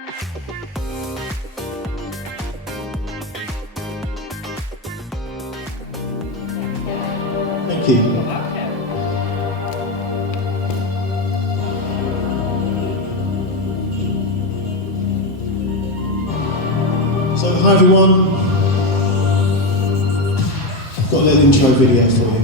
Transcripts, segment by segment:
Thank you. So, hi everyone. Got a little intro video for you.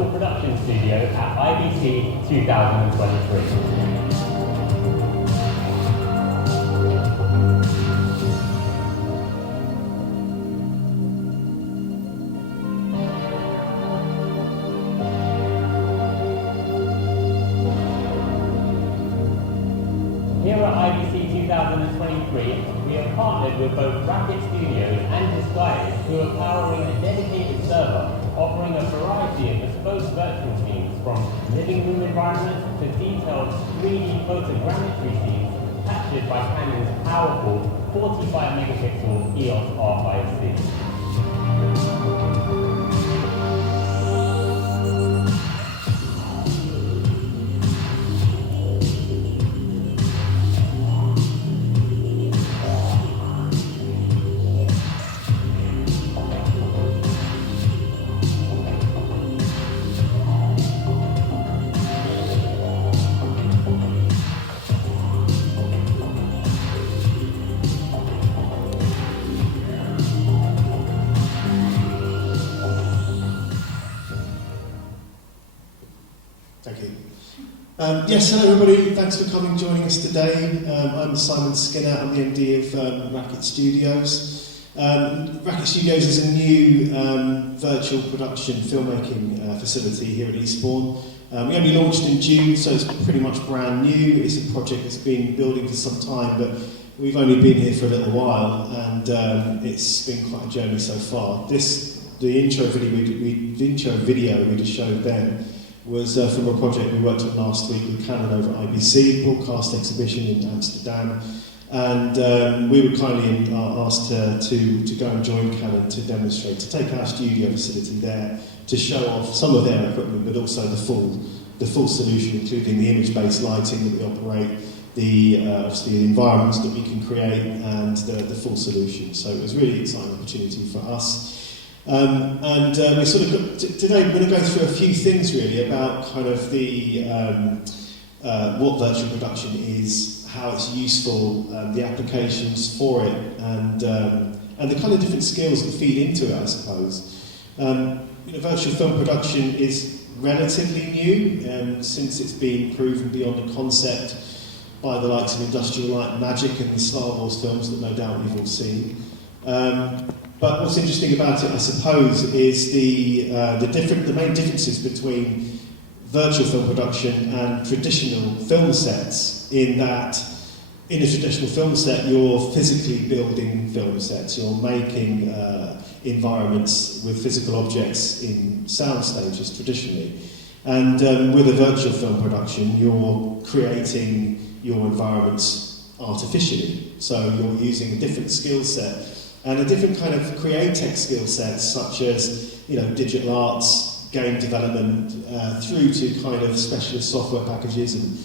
Production studio at IBC 2023. Here at IBC 2023, we have partnered with both Racquet Studios and Disguise, who are powering a dedicated server offering a variety of bespoke virtual scenes from living room environments to detailed 3D photogrammetry scenes captured by Canon's powerful 45 megapixel EOS R5C. Thank you. Yes, hello everybody, thanks for coming, joining us today. I'm Simon Skinner, I'm the MD of Racquet Studios. Racquet Studios is a new virtual production filmmaking facility here at Eastbourne. We only launched in June, so it's pretty much brand new. It's a project that's been building for some time, but we've only been here for a little while, and it's been quite a journey so far. The intro video we just showed then was from a project we worked on last week with Canon over at IBC, broadcast exhibition in Amsterdam, and we were kindly asked to go and join Canon to demonstrate, to take our studio facility there to show off some of their equipment, but also the full solution, including the image-based lighting that we operate, obviously the environments that we can create, and the full solution. So it was a really exciting opportunity for us. We sort of got today we're going to go through a few things really about kind of what virtual production is, how it's useful, the applications for it, and the kind of different skills that feed into it, I suppose. Virtual film production is relatively new, since it's been proven beyond the concept by the likes of Industrial Light and Magic and the Star Wars films that no doubt you've all seen. But what's interesting about it, I suppose, is the main differences between virtual film production and traditional film sets, in that in a traditional film set you're physically building film sets, you're making environments with physical objects in sound stages traditionally. And with a virtual film production you're creating your environments artificially, so you're using a different skill set and a different kind of creative skill sets, such as digital arts, game development, through to kind of specialist software packages and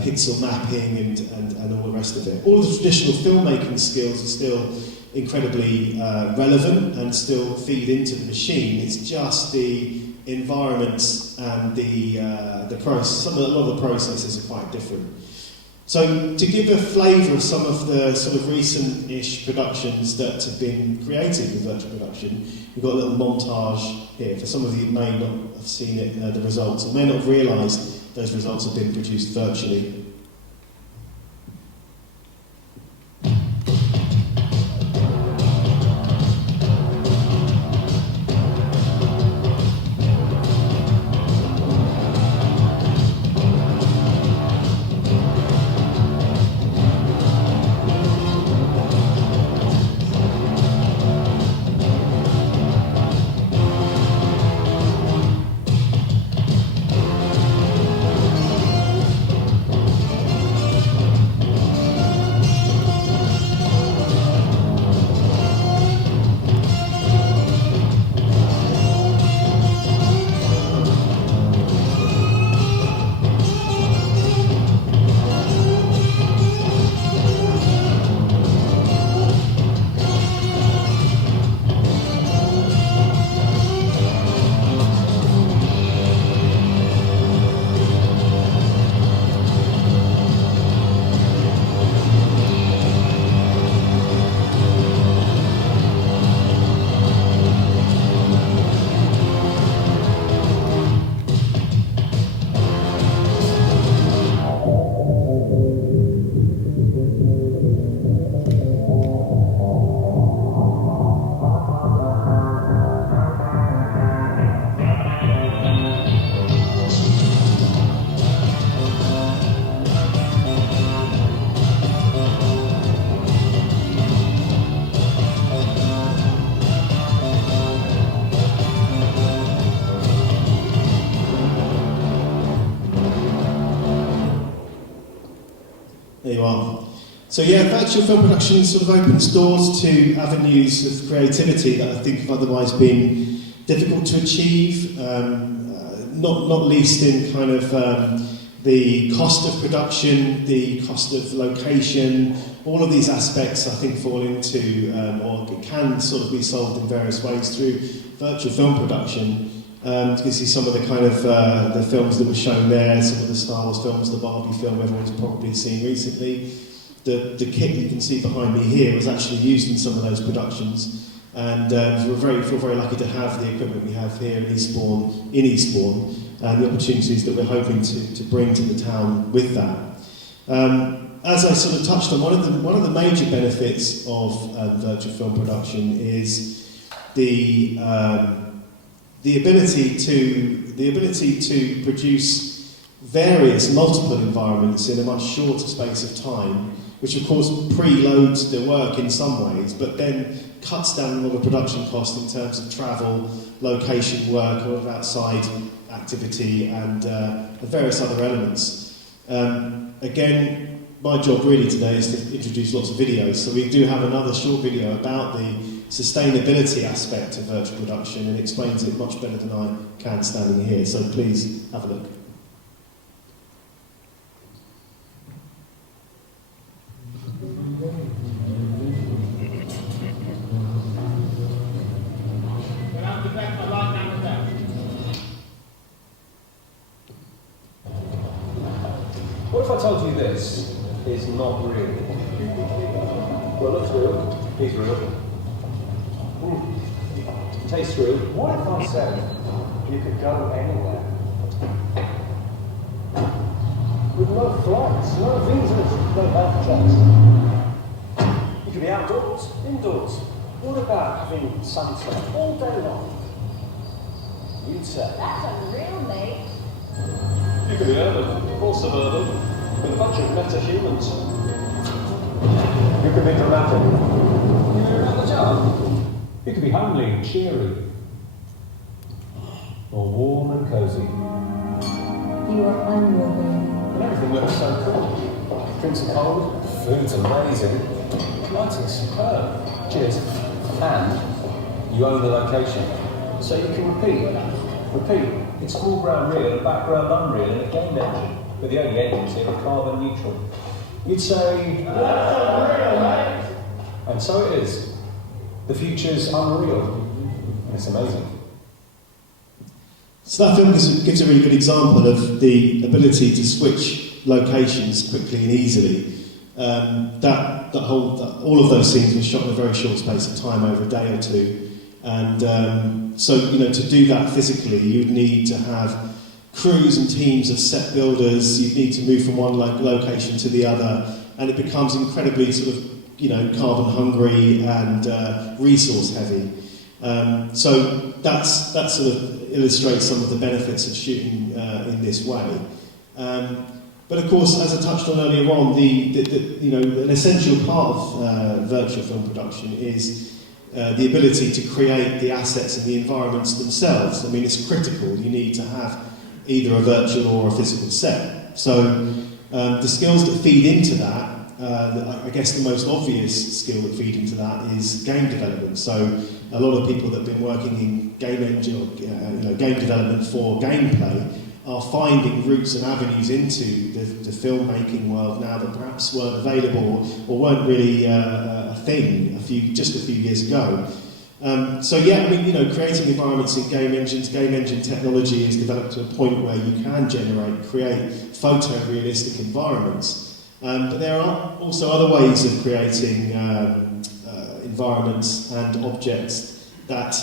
pixel mapping and all the rest of it. All the traditional filmmaking skills are still incredibly relevant and still feed into the machine. It's just the environments and the process. A lot of the processes are quite different. So to give a flavour of some of the sort of recent-ish productions that have been created with virtual production, we've got a little montage here. For some of you who may not have seen it, the results, or may not have realised those results have been produced virtually. are. So yeah, virtual film production sort of opens doors to avenues of creativity that I think have otherwise been difficult to achieve, not least in kind of the cost of production, the cost of location. All of these aspects I think fall into, or can sort of be solved in various ways through virtual film production. You can see some of the kind of the films that were shown there, some of the Star Wars films, the Barbie film everyone's probably seen recently. The kit you can see behind me here was actually used in some of those productions, and feel very lucky to have the equipment we have here in Eastbourne, and the opportunities that we're hoping to bring to the town with that. As I sort of touched on, one of the major benefits of virtual film production is the ability to produce various multiple environments in a much shorter space of time, which of course preloads the work in some ways, but then cuts down a lot of production costs in terms of travel, location work, a lot of outside activity, and various other elements. Again, my job really today is to introduce lots of videos, so we do have another short video about the sustainability aspect of virtual production, and explains it much better than I can standing here, so please have a look. What if I told you this is not real? Well, it looks real, is real, tastes real. What if I said you could go anywhere? With no flights, no visas, no health checks. You could be outdoors, indoors. What about having sunset all day long? You'd say. That's unreal, mate. You could be urban or suburban with a bunch of meta-humans. You could be dramatic. You're another job. You could be homely and cheery. Or warm and cosy. You are unreal, baby. And everything looks so cool. Drinks are cold, food's amazing, lighting's superb. Cheers. And you own the location. So you can repeat. It's foreground real and background unreal in a game engine, but the only engines here are carbon neutral. You'd say, that's unreal, mate! And so it is. The future's unreal. And it's amazing. So that film gives a really good example of the ability to switch locations quickly and easily. All of those scenes were shot in a very short space of time, over a day or two. And so, to do that physically, you'd need to have crews and teams of set builders. You'd need to move from one location to the other, and it becomes incredibly sort of, carbon hungry and resource heavy. So that sort of illustrates some of the benefits of shooting in this way. But of course, as I touched on earlier on, an essential part of virtual film production is the ability to create the assets and the environments themselves. I mean, it's critical. You need to have either a virtual or a physical set. So the skills that feed into that, I guess the most obvious skill that feed into that is game development. So a lot of people that have been working in game engine or game development for gameplay are finding routes and avenues into the filmmaking world now that perhaps weren't available or weren't really a thing just a few years ago. Creating environments in game engine technology has developed to a point where you can create photorealistic environments. But there are also other ways of creating environments and objects that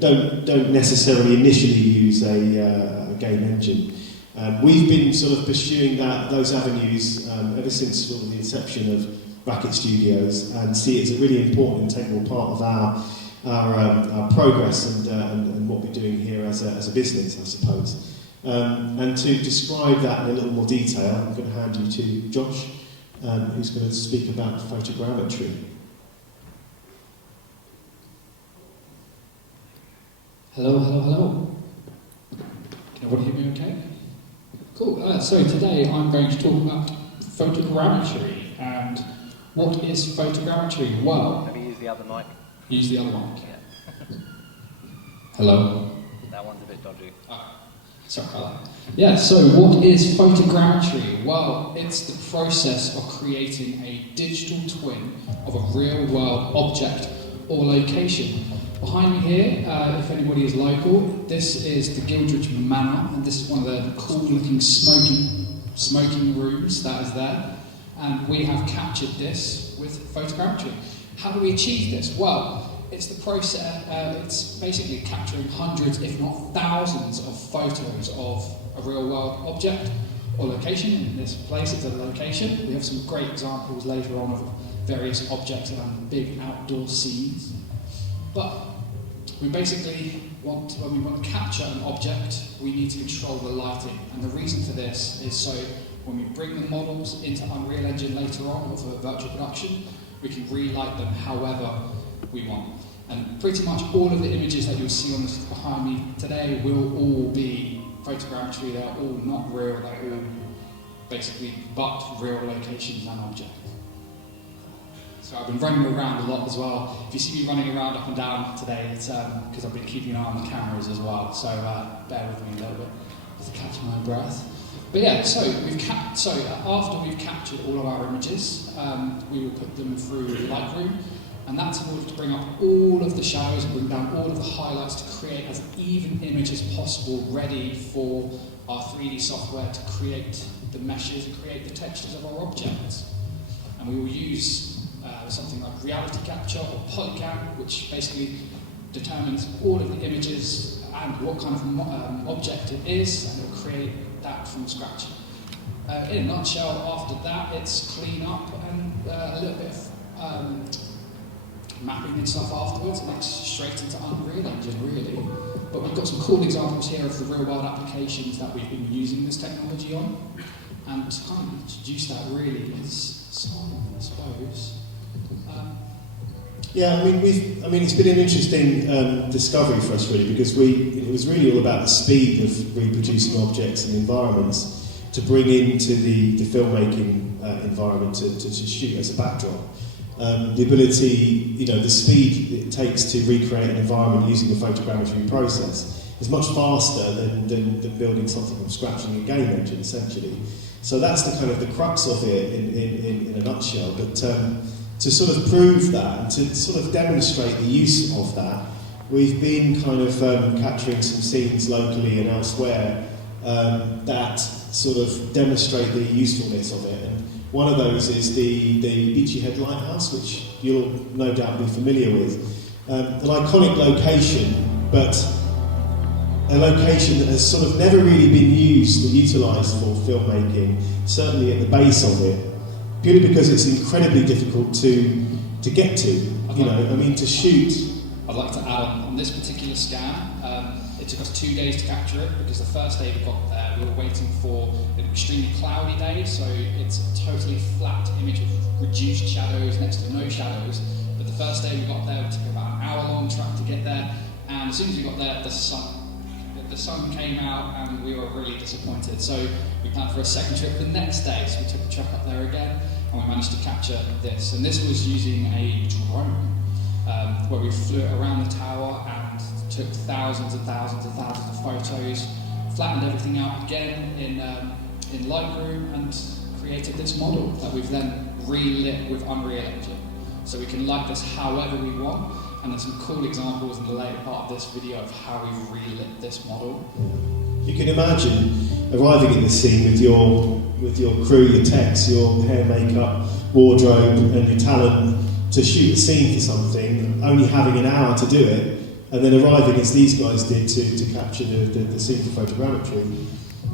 don't necessarily initially use a game engine. We've been sort of pursuing those avenues ever since sort of the inception of Racquet Studios, and see it as a really important and integral part of our progress and what we're doing here as a business, I suppose. And to describe that in a little more detail, I'm going to hand you to Josh, who's going to speak about photogrammetry. Hello. Can everybody hear me okay? Cool. So today I'm going to talk about photogrammetry. And what is photogrammetry? Well, Maybe use the other mic. use the other one. Yeah. Hello. That one's a bit dodgy. Sorry about that. Yeah, so what is photogrammetry? Well, it's the process of creating a digital twin of a real-world object or location. Behind me here, if anybody is local, this is the Gildridge Manor, and this is one of the cool-looking smoking rooms that is there. And we have captured this with photogrammetry. How do we achieve this? Well, it's the process, it's basically capturing hundreds, if not thousands, of photos of a real-world object or location. In this place, it's a location. We have some great examples later on of various objects and big outdoor scenes. But we basically when we want to capture an object, we need to control the lighting. And the reason for this is so when we bring the models into Unreal Engine later on, or for virtual production, we can relight them however we want. And pretty much all of the images that you'll see on this behind me today will all be photogrammetry. They're all not real, they're all basically but real locations and objects. So I've been running around a lot as well. If you see me running around up and down today, it's because I've been keeping an eye on the cameras as well. So bear with me a little bit to catch my breath. But yeah, so after we've captured all of our images, we will put them through Lightroom, and that's in order to bring up all of the shadows and bring down all of the highlights to create as even image as possible, ready for our 3D software to create the meshes and create the textures of our objects. And we will use something like reality capture or polycam, which basically determines all of the images and what kind of object it is, and it will create that from scratch. In a nutshell, after that, it's clean up and a little bit of mapping and stuff afterwards, and it's straight into Unreal Engine, really. But we've got some cool examples here of the real-world applications that we've been using this technology on, and to kind of introduce that really is Simon, I suppose. Yeah, I mean, it's been an interesting discovery for us, really, because it was really all about the speed of reproducing objects and environments to bring into the filmmaking environment to shoot as a backdrop. The ability, the speed it takes to recreate an environment using the photogrammetry process is much faster than building something from scratch in a game engine, essentially. So that's the kind of the crux of it in a nutshell. But to sort of prove that and to sort of demonstrate the use of that, we've been kind of capturing some scenes locally and elsewhere that sort of demonstrate the usefulness of it. And one of those is the Beachy Head Lighthouse, which you'll no doubt be familiar with. An iconic location, but a location that has sort of never really been used or utilised for filmmaking, certainly at the base of it, purely because it's incredibly difficult to get to. To shoot. I'd like to add on this particular scan, it took us 2 days to capture it, because the first day we got there, we were waiting for an extremely cloudy day, so it's a totally flat image with reduced shadows next to no shadows. But the first day we got there, it took about an hour-long truck to get there, and as soon as we got there, the sun came out, and we were really disappointed. So we planned for a second trip the next day, so we took the truck up there again, and we managed to capture this. And this was using a drone, where we flew it around the tower and took thousands and thousands and thousands of photos, flattened everything out again in Lightroom, and created this model that we've then relit with Unreal Engine. So we can light this however we want, and there's some cool examples in the later part of this video of how we've relit this model. You can imagine arriving in the scene with your crew, your techs, your hair, makeup, wardrobe, and your talent to shoot a scene for something, only having an hour to do it, and then arriving as these guys did to capture the scene for photogrammetry,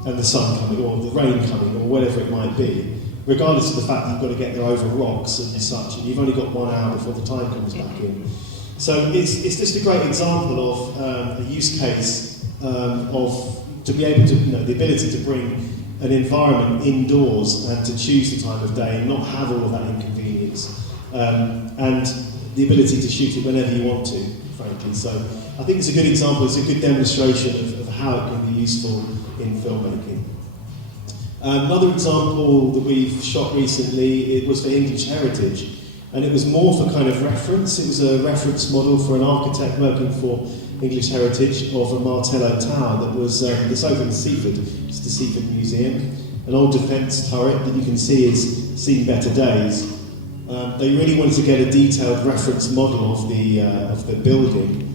and the sun coming, or the rain coming, or whatever it might be, regardless of the fact that you've got to get there over rocks and such, and you've only got 1 hour before the time comes back in. So it's just a great example of a use case to be able to, the ability to bring an environment indoors and to choose the time of day and not have all of that inconvenience. And the ability to shoot it whenever you want to, frankly. So I think it's a good example, it's a good demonstration of how it can be useful in filmmaking. Another example that we've shot recently, it was for English Heritage, and it was more for kind of reference. It was a reference model for an architect working for English Heritage of a Martello Tower that was that's over in Seaford. It's the Seaford Museum, an old defence turret that you can see has seen better days. They really wanted to get a detailed reference model of the building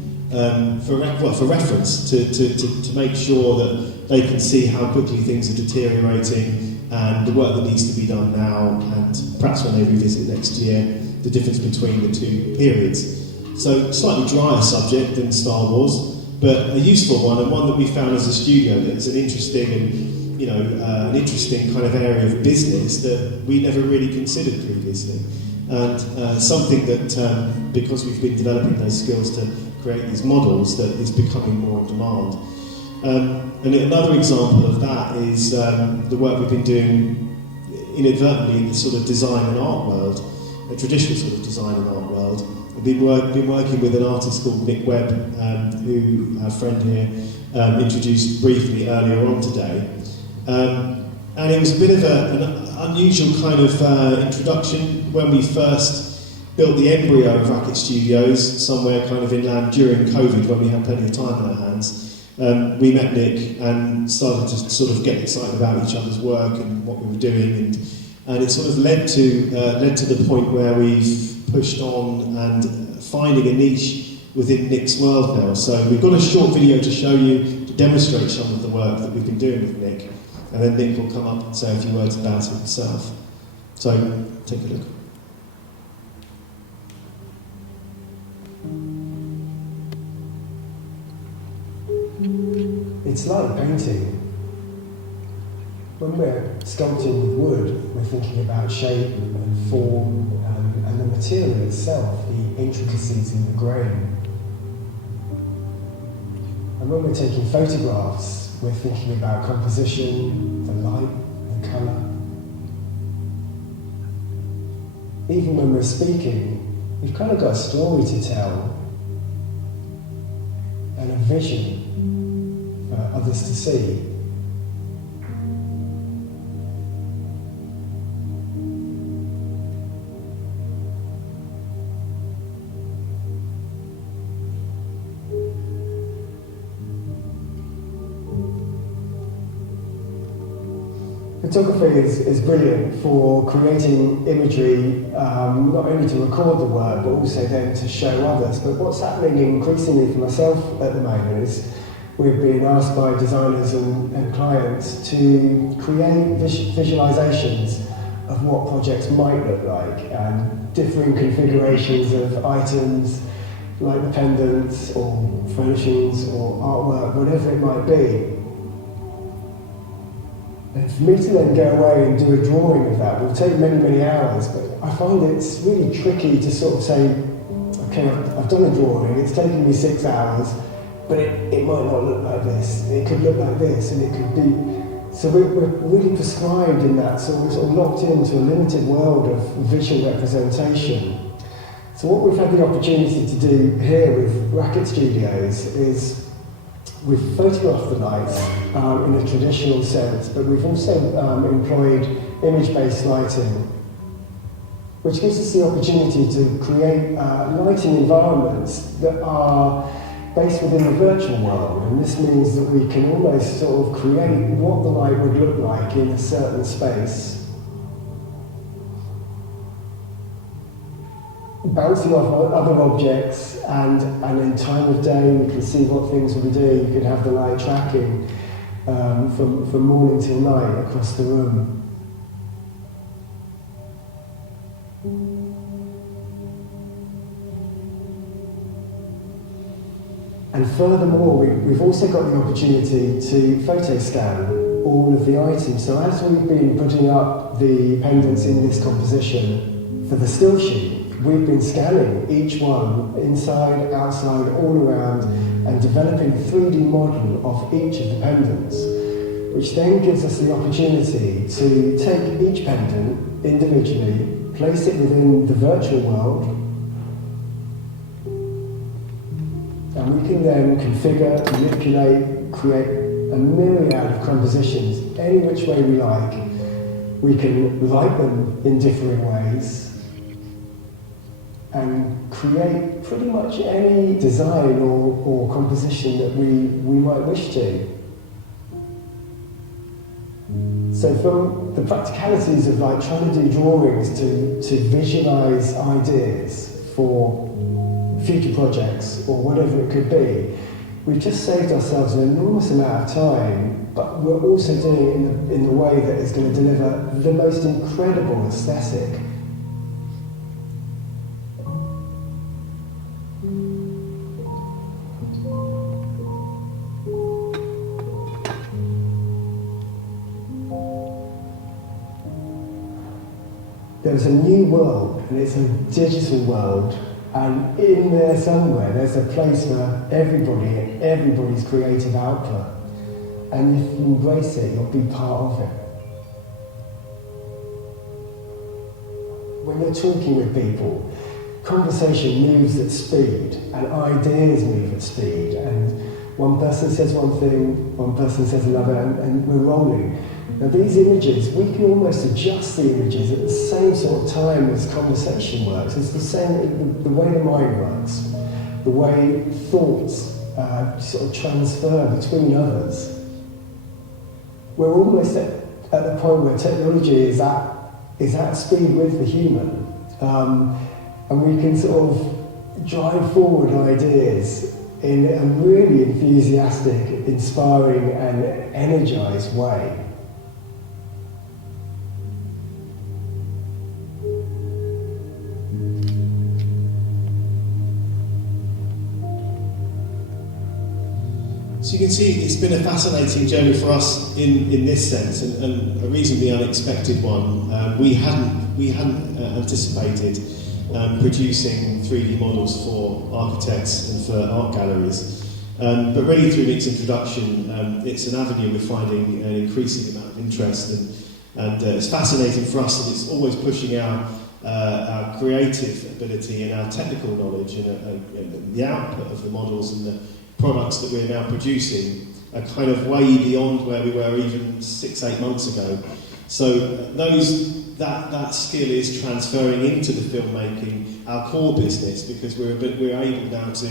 for reference to make sure that they can see how quickly things are deteriorating and the work that needs to be done now, and perhaps when they revisit next year, the difference between the two periods. So slightly drier subject than Star Wars, but a useful one, and one that we found as a studio that's an interesting and an interesting kind of area of business that we never really considered previously, and something that because we've been developing those skills to create these models, that is becoming more in demand. And another example of that is the work we've been doing inadvertently in the sort of design and art world, a traditional sort of design and art world. We've been working with an artist called Webb, who our friend here introduced briefly earlier on today. And it was a bit of an unusual kind of introduction when we first built the embryo of Racquet Studios somewhere kind of inland during COVID, when we had plenty of time on our hands. We met Nick and started to sort of get excited about each other's work and what we were doing, and it sort of led to the point where we've pushed on and finding a niche within Nick's world now. So we've got a short video to show you to demonstrate some of the work that we've been doing with Nick, and then Nick will come up and say a few words about it himself. So take a look. It's like painting. When we're sculpting with wood, we're thinking about shape and form and the material itself, the intricacies in the grain. And when we're taking photographs, we're thinking about composition, the light, the colour. Even when we're speaking, we've kind of got a story to tell and a vision for others to see. Photography is brilliant for creating imagery, not only to record the work, but also then to show others. But what's happening increasingly for myself at the moment is we've been asked by designers and clients to create visualizations of what projects might look like, and differing configurations of items like the pendants or furnishings or artwork, whatever it might be. And for me to then go away and do a drawing of that will take many, many hours, but I find it's really tricky to sort of say, okay, I've done a drawing, it's taken me 6 hours, but it might not look like this, it could look like this, and it could be... So we're really prescribed in that, so we're sort of locked into a limited world of visual representation. So what we've had the opportunity to do here with Racquet Studios is we've photographed the lights in a traditional sense, but we've also employed image-based lighting, which gives us the opportunity to create lighting environments that are based within the virtual world. And this means that we can almost sort of create what the light would look like in a certain space, bouncing off other objects, and in time of day we can see what things will do. You could have the light tracking from morning till night across the room. And furthermore, we've also got the opportunity to photo scan all of the items. So as we've been putting up the pendants in this composition for the still sheet, we've been scanning each one, inside, outside, all around, and developing a 3D model of each of the pendants, which then gives us the opportunity to take each pendant individually, place it within the virtual world, and we can then configure, manipulate, create a myriad of compositions, any which way we like, We can light them in differing ways and create pretty much any design or composition that we might wish to. So from the practicalities of like trying to do drawings to visualise ideas for future projects or whatever it could be, we've just saved ourselves an enormous amount of time, but we're also doing it in the way that is going to deliver the most incredible aesthetic. There's a new world, and it's a digital world, and in there somewhere there's a place for everybody and everybody's creative output. And if you embrace it, you'll be part of it. When you're talking with people, conversation moves at speed, and ideas move at speed, and one person says one thing, one person says another, and we're rolling. Now these images, we can almost adjust the images at the same sort of time as conversation works. It's the same, the way the mind works, the way thoughts sort of transfer between others. We're almost at the point where technology is at speed with the human, and we can sort of drive forward ideas in a really enthusiastic, inspiring and energised way. So you can see it's been a fascinating journey for us in this sense, and a reasonably unexpected one. We hadn't anticipated producing 3D models for architects and for art galleries. But really through Nick's introduction, it's an avenue we're finding an increasing amount of interest, and it's fascinating for us, and it's always pushing our creative ability and our technical knowledge and the output of the models and the products that we're now producing are kind of way beyond where we were even 6-8 months ago. So that skill is transferring into the filmmaking, our core business, because we're able now to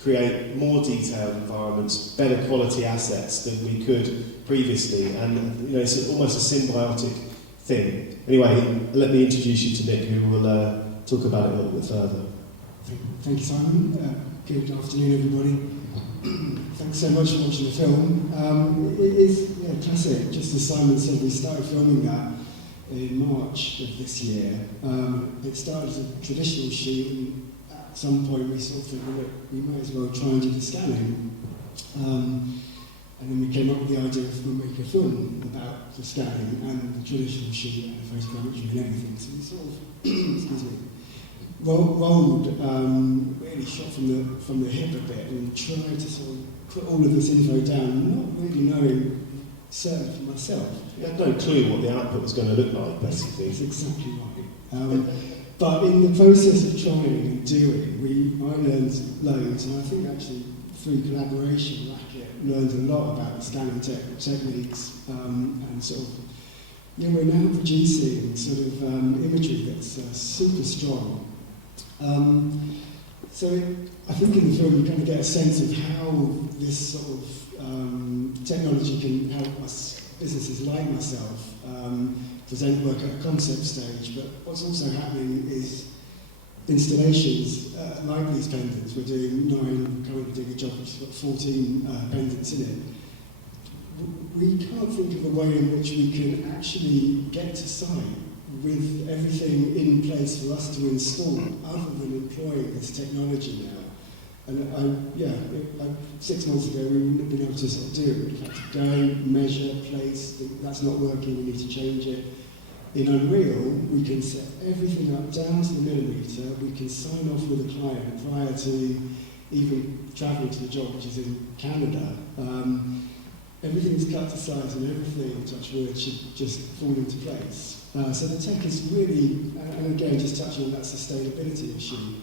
create more detailed environments, better quality assets than we could previously, and it's almost a symbiotic thing. Anyway, let me introduce you to Nick, who will talk about it a little bit further. Thank you, Simon. Good afternoon, everybody. Thanks so much for watching the film. It is classic. Just as Simon said, we started filming that in March of this year. It started as a traditional shoot, and at some point we sort of thought, well, look, we might as well try and do the scanning. And then we came up with the idea of we'll make a film about the scanning and the traditional shoot and the photogrammetry and everything. So we sort of, excuse me, rolled, really shot from the hip a bit and tried to sort of put all of this info down, not really knowing certainly for myself. You had no clue what the output was going to look like, basically. That's exactly right. But in the process of trying and doing, I learned loads, and I think actually through collaboration, Racquet learned a lot about scanning techniques, and sort of, we're now producing sort of imagery that's super strong. So I think in the film you kind of get a sense of how this sort of technology can help us, businesses like myself, present work at a concept stage, but what's also happening is installations like these pendants. We're doing 9, currently doing a job which has got 14 pendants in it. We can't think of a way in which we can actually get to site with everything in place for us to install, other than employing this technology now. And 6 months ago we wouldn't have been able to sort of do it. We'd have to go, measure, place, think that's not working, we need to change it. In Unreal, we can set everything up down to the millimetre, we can sign off with a client prior to even travelling to the job, which is in Canada. Everything's cut to size and everything, touch wood, should just fall into place. So the tech is really, and again, just touching on that sustainability issue,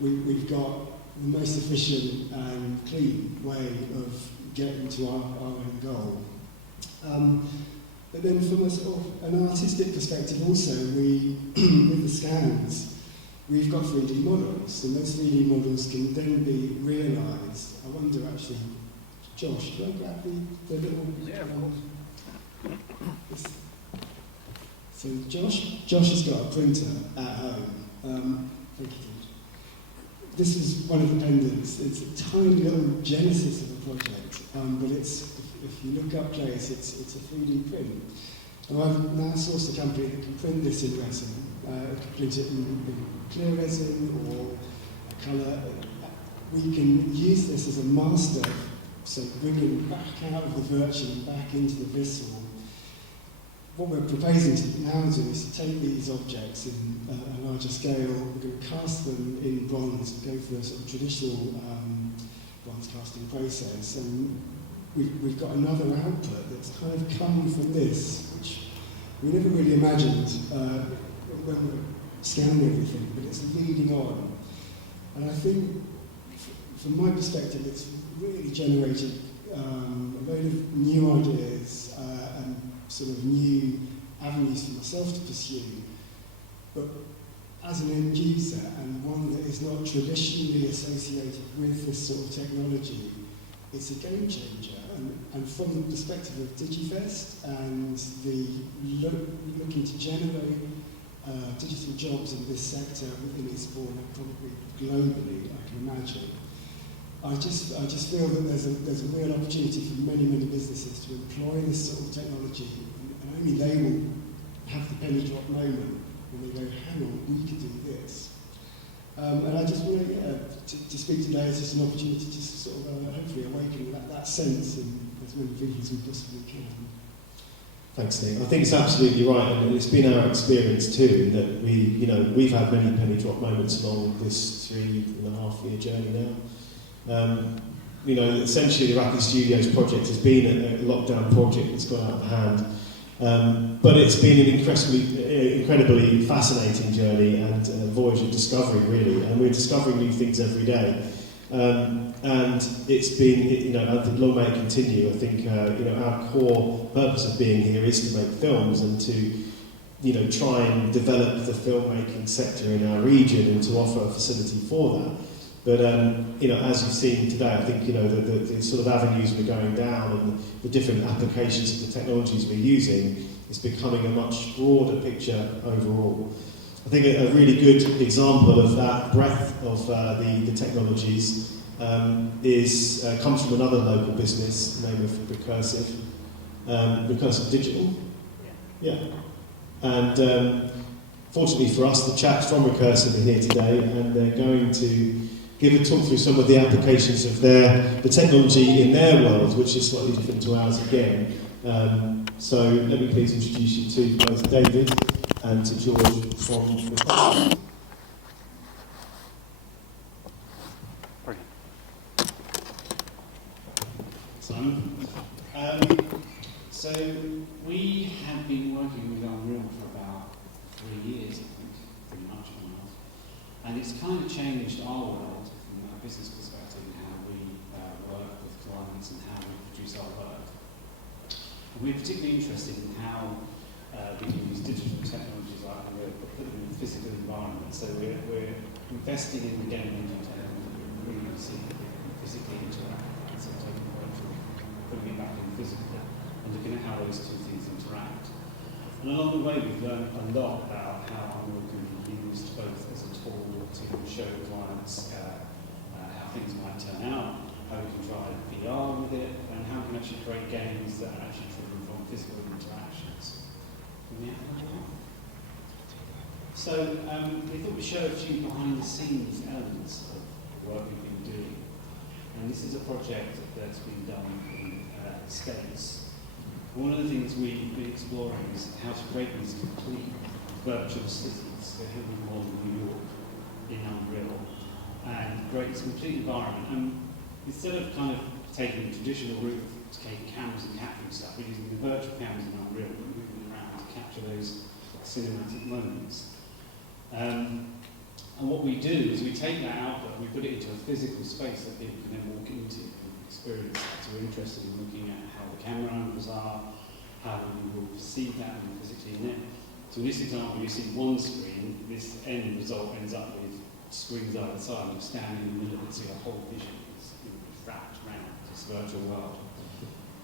we've got the most efficient and clean way of getting to our end goal. But then from a sort of an artistic perspective also, we, with the scans, we've got 3D models, and those 3D models can then be realised. I wonder actually, Josh, can I grab the little... Yeah, of course. So Josh has got a printer at home. Thank you, George. This is one of the pendants. It's a tiny little genesis of a project, but it's, if you look up Yates, it's a 3D print. And I've now sourced a company that can print this in resin. It can print it in clear resin or a colour. We can use this as a master, so bringing back out of the virtual and back into the visceral. What we're proposing to now do is to take these objects in a larger scale, we're going to cast them in bronze, go through a sort of traditional bronze casting process, and we've got another output that's kind of come from this, which we never really imagined when we were scanning everything, but it's leading on. And I think, from my perspective, it's really generated a load of new ideas and sort of new avenues for myself to pursue. But as an end user, and one that is not traditionally associated with this sort of technology, it's a game changer. And from the perspective of DigiFest and the looking to generate digital jobs in this sector within Eastbourne and probably globally, I can imagine, I just feel that there's a real opportunity for many businesses to employ this sort of technology, and only they will have the penny drop moment when they go, hang on, we could do this. And I just want to speak today as just an opportunity to sort of hopefully awaken that sense in as many people as we possibly can. Thanks, Nick. I think it's absolutely right, and it's been our experience too that we've had many penny drop moments along this 3.5 year journey now. Essentially the Racquet Studios project has been a lockdown project that's gone out of hand, but it's been an incredibly fascinating journey and a voyage of discovery, really, and we're discovering new things every day. And it's been, I think long may it continue. I think, our core purpose of being here is to make films and to, try and develop the filmmaking sector in our region and to offer a facility for that. But, as you've seen today, I think, the sort of avenues we're going down and the different applications of the technologies we're using is becoming a much broader picture overall. I think a really good example of that breadth of the technologies comes from another local business, name of Recursive, Recursive Digital. Yeah. And fortunately for us, the chaps from Recursive are here today, and they're going to give a talk through some of the applications of the technology in their world, which is slightly different to ours again. So let me please introduce you to both David and to George from Recursive. So we have been working with Unreal for about 3 years, I think, pretty much on and off. And it's kind of changed our world from a business perspective and how we work with clients and how we produce our work. And we're particularly interested in how we can use digital technologies like Unreal, but put them in a physical environment. So we're investing in the game engine technology, really see it physically interact. So taking virtual, putting it back in physical, and looking at how those two things interact. And along the way, we've learned a lot about how Unreal can be used both as a tool to show clients how things might turn out, how we can try VR with it, and how we can actually create games that are actually driven from physical interactions. So we thought we'd show a few behind-the-scenes elements of the work we've been doing. And this is a project that's been done in the States. One of the things we've been exploring is how to create these complete virtual cities, so here we call New York in Unreal, and create this complete environment. And instead of kind of taking the traditional route of taking cameras and capturing stuff, we're using the virtual cameras in Unreal, and moving them around to capture those cinematic moments. And what we do is we take that output and we put it into a physical space that people can then walk into and experience. So we're interested in looking at how the camera angles are, how you will perceive that when you're physically in it. So in this example, you see one screen, this end result ends up with screens either side, and you're standing in the middle of it, so your whole vision is wrapped around this virtual world.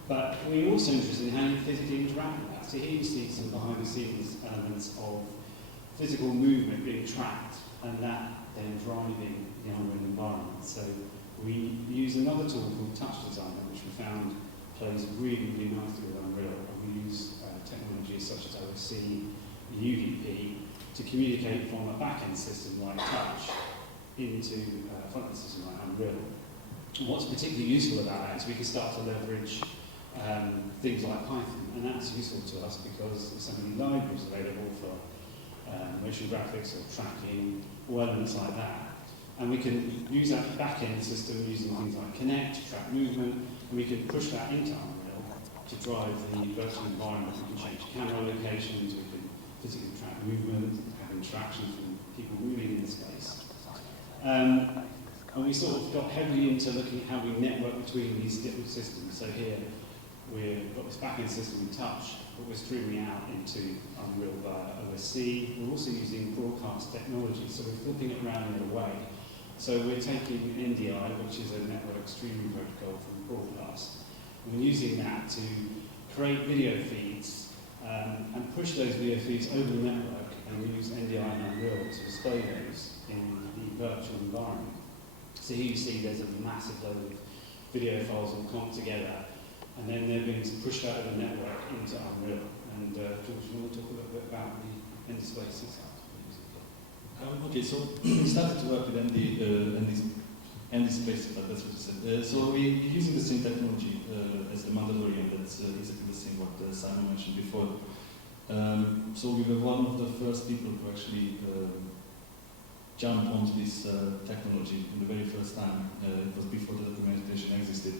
But we're also interested in how you physically interact with that. So here you see some behind-the-scenes elements of physical movement being tracked, and that then driving the Unreal environment. So we use another tool called Touch Designer, which we found plays really, really nicely with Unreal. And we use technologies such as OSC, UDP, to communicate from a back-end system like Touch into a front-end system like Unreal. And what's particularly useful about that is we can start to leverage things like Python, and that's useful to us because there's so many libraries available for motion graphics or tracking or elements like that. And we can use that back-end system using things like Connect, track movement, and we can push that into Unreal to drive the virtual environment. We can change camera locations, we can physically track movement, have interactions from people moving in the space. And we sort of got heavily into looking at how we network between these different systems. So here we've got this back-end system in Touch, but we're streaming out into Unreal via OSC. We're also using broadcast technology, so we're flipping it around in a way. So we're taking NDI, which is a network streaming protocol from broadcast, and we're using that to create video feeds and push those video feeds over the network and use NDI and Unreal to display those in the virtual environment. So here you see there's a massive load of video files all comped together, and then they're being pushed out of the network into Unreal. And George, you want to talk a little bit about the end-display setup? Okay, so we started to work with end-display setup, that's what you said. So we're using the same technology as the Mandalorian, that's exactly the same what Simon mentioned before. So we were one of the first people to actually jump onto this technology in the very first time. It was before the documentation existed.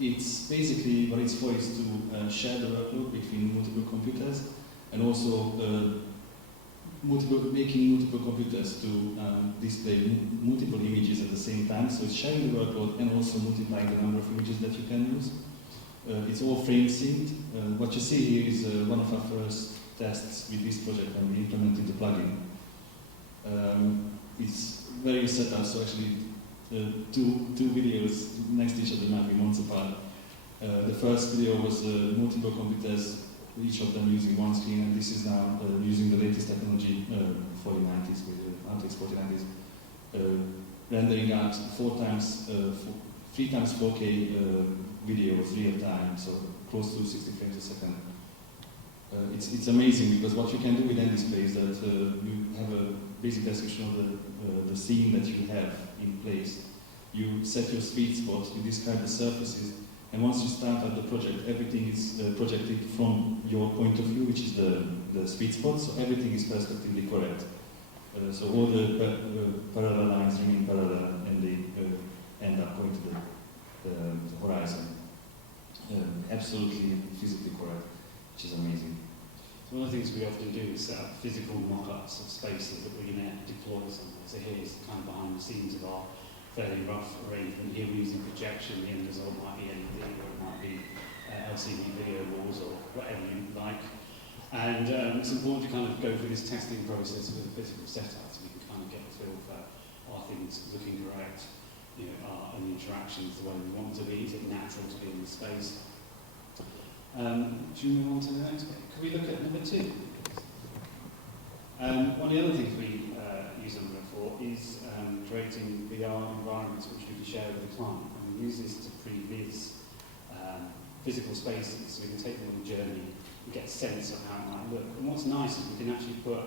It's basically, what it's for is to share the workload between multiple computers, and also making multiple computers to display multiple images at the same time. So it's sharing the workload and also multiplying the number of images that you can use. It's all frame synced. What you see here is one of our first tests with this project when we implemented the plugin. It's very set up, so actually two videos next to each other might be months apart. The first video was multiple computers, each of them using one screen, and this is now using the latest technology, 4090s, with RTX 4090s, rendering out 3 times 4K videos real time, so close to 60 frames a second. It's amazing because what you can do with end-display is that you have a basic description of the scene that you have in place. You set your sweet spot, you describe the surfaces, and once you start up the project, everything is projected from your point of view, which is the sweet spot, so everything is perspectively correct. So all the parallel lines remain parallel, and they end up going to the horizon. Absolutely physically correct, which is amazing. So one of the things we often do is set up physical mock-ups of spaces that we're going to deploy somewhere. So here's kind of behind the scenes of our fairly rough arrangement. Here we're using projection. The end result might be LED, or it might be LCD video walls, or whatever you like. And it's important to kind of go through this testing process with a physical setup, so we can kind of get a feel for, are things looking correct? You know, are the interactions the way we want to be? Is it natural to be in the space? Should we move on to the next bit? Could we look at number 2? One of the other things we use Unreal for is creating VR environments which we can share with the client. And we use this to pre-viz physical spaces, so we can take them on a journey and get a sense of how it might look. And what's nice is we can actually put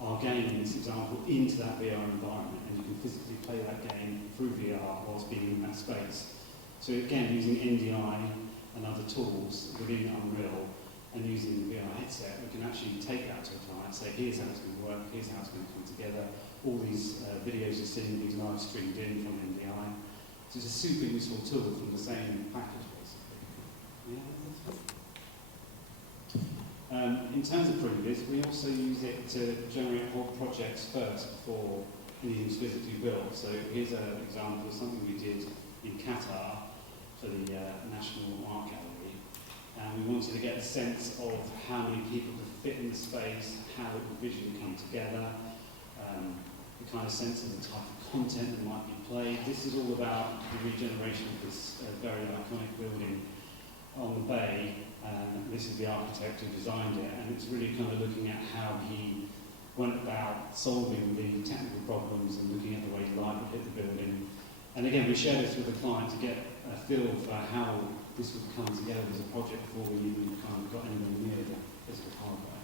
our game, in this example, into that VR environment, and you can physically play that game through VR whilst being in that space. So again, using NDI and other tools within Unreal and using the VR headset, we can actually take that to a client, say, here's how it's going to work, here's how it's going to come together. All these videos are seen, these live streamed in from NDI. So it's a super useful tool from the same package, basically. Yeah. In terms of previz, we also use it to generate whole projects first before anything's physically built. So here's an example of something we did in Qatar for the National Art Gallery. and we wanted to get a sense of how many people could fit in the space, how it would visually come together, the kind of sense of the type of content that might be played. This is all about the regeneration of this very iconic building on the bay. This is the architect who designed it, and it's really kind of looking at how he went about solving the technical problems and looking at the way light would hit the building. And again, we shared this with the client to get a feel for how this would come together as a project before we even kind of got anywhere near the physical hardware.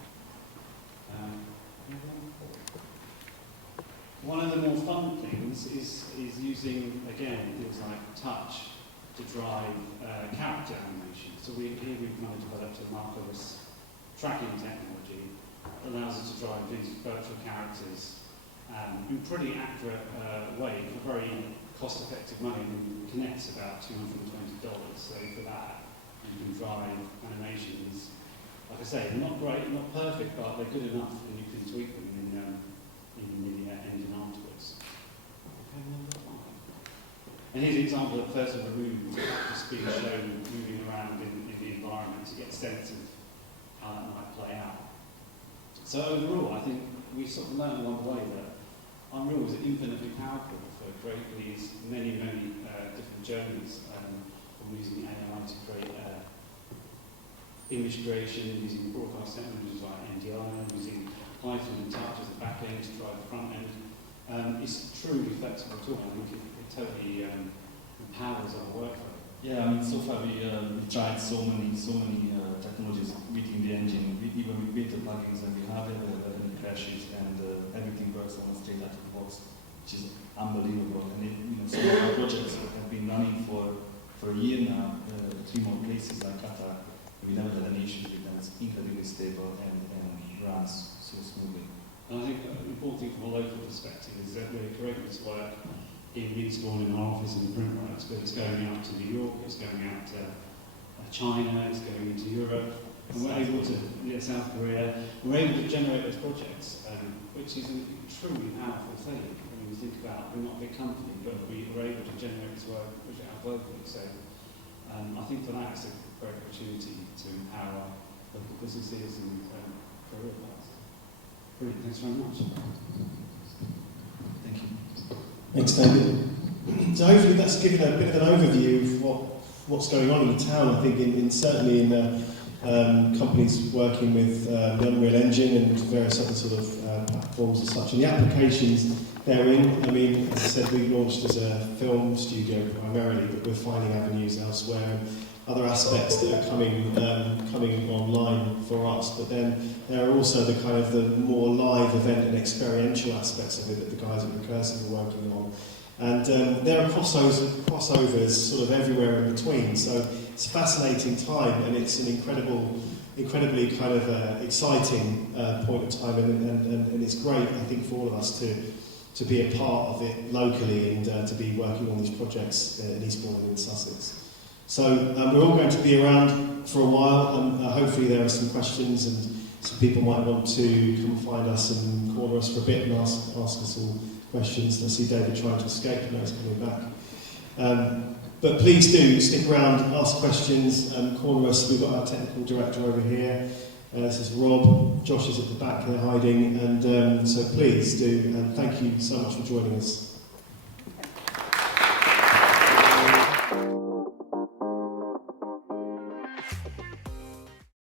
One of the more fun things is using, again, things like touch to drive character animation. So here we've kind of developed a markerless tracking technology that allows us to drive these virtual characters in pretty accurate way for very cost-effective money. And Kinect's about $220. So for that, you can drive animations. Like I say, not great, not perfect, but they're good enough, and you can tweak them in the engine afterwards. Okay, number 5. And here's an example of a person in a room just being shown moving around in the environment to get a sense of how that might play out. So overall, I think we sort of learned along the way that Unreal was infinitely powerful for creating these many different journeys, from using AI to create image creation, using broadcast technologies like NDI, using Python and Touch as the back end to drive the front end. It's truly flexible tool. I think it totally empowers our workflow. Yeah, I mean, so far we tried so many technologies within the engine. Even we built the plugins and we have it, and it crashes, and everything works almost straight out of the box, which is unbelievable. And some of our projects have been running for a year now, 3 more places like Qatar. We never had any issues with them. It's incredibly stable and runs so smoothly. And I think an important thing from a local perspective is that we're creating this work in Eastbourne in our office in the Printworks, but it's going out to New York, it's going out to China, it's going into Europe, and we're able to, South Korea, we're able to generate those projects, which is a truly powerful thing. When you think about, we're not a big company, but we were able to generate this work out globally. So I think for that, it's a great opportunity to empower local businesses and career paths. Brilliant, thanks very much. Thank you. Thanks, David. So hopefully that's given a bit of an overview of what's going on in the town. I think certainly in companies working with the Unreal Engine and various other sort of platforms and such, and the applications therein. I mean, as I said, we launched as a film studio primarily, but we're finding avenues elsewhere and other aspects that are coming online for us. But then there are also the kind of the more live event and experiential aspects of it that the guys at Recursive are working on. And there are crossovers sort of everywhere in between. So it's a fascinating time, and it's an incredibly kind of exciting point of time, and it's great, I think, for all of us to be a part of it locally and to be working on these projects in Eastbourne and in Sussex. So we're all going to be around for a while, and hopefully there are some questions, and some people might want to come find us and corner us for a bit and ask us all questions. I see David trying to escape, I know he's coming back. But please do stick around, ask questions, and corner us. We've got our technical director over here. This is Rob. Josh is at the back there hiding, and so please do, and thank you so much for joining us.